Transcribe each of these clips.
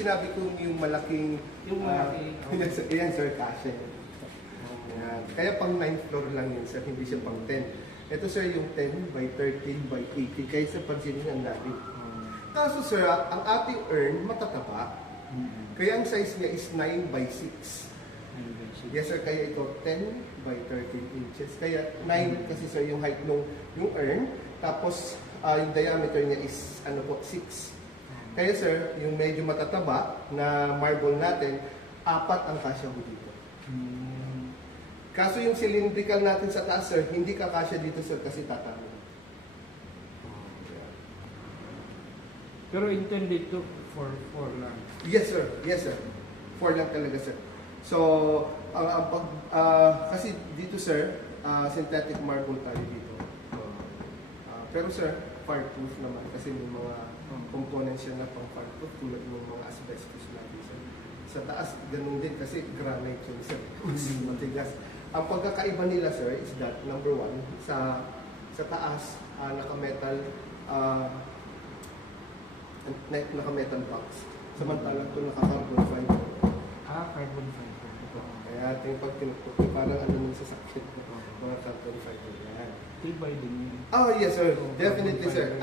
sinabi ko yung malaking... Yung malaking... Yan sir, kasya. Yan. Kaya pang 9th floor lang yun sir, hindi siya pang 10. Ito sir yung 10 by 13 by 80, kaya sa pansinin ang lalim. Kaso sir, ang ating urn matataba. Kaya ang size niya is 9 by 6. Yes sir, kaya ito 10 by 13 inches. Kaya 9 kasi sir yung height ng yung urn. Tapos yung diameter niya is ano po, 6. Kaya sir, yung medyo matataba na marble natin, 4 ang kasya mo dito. Kaso yung cylindrical natin sa taas sir, hindi kakasya dito sir kasi tatalo. Pero intended to for lang. Yes sir, yes sir. 4 lang talaga sir. So, kasi dito sir, synthetic marble tayo dito. Pero sir, fireproof naman kasi may mga components siya na pang fireproof tulad ng mga asbestos lagi sir. Sa taas, ganun din kasi granite yun sir. Matigas. Ang pagkakaiba nila sir is that number 1, sa taas, naka-metal naka-metal box. Samantalang ito naka-carbon fiber. Carbon fiber. Kaya ating pag tinuktok, parang ano yung sasakit ko. Mga carbon fiber. Yan. Tibay din yun. Yes sir. Definitely sir.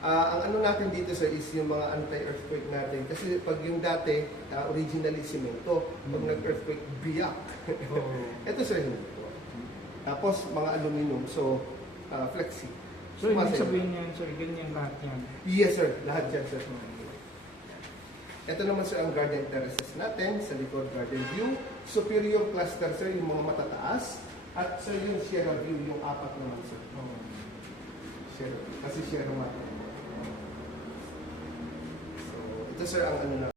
Ang ano natin dito sir is yung mga anti-earthquake natin. Kasi pag yung dati, originally simento. Pag nag-earthquake, biyak. Ito sir, hindi po. Tapos mga aluminum, so flexi. So, ibig sabihin yan, sir, ganyan lahat yan? Yes sir, lahat yan sir. Ito naman sir ang garden terraces natin sa likod garden view. Superior cluster sir, yung mga matataas. At sir yung Sierra view, yung 4 naman sir. Sierra, kasi Sierra natin. So, ito sir ang ano na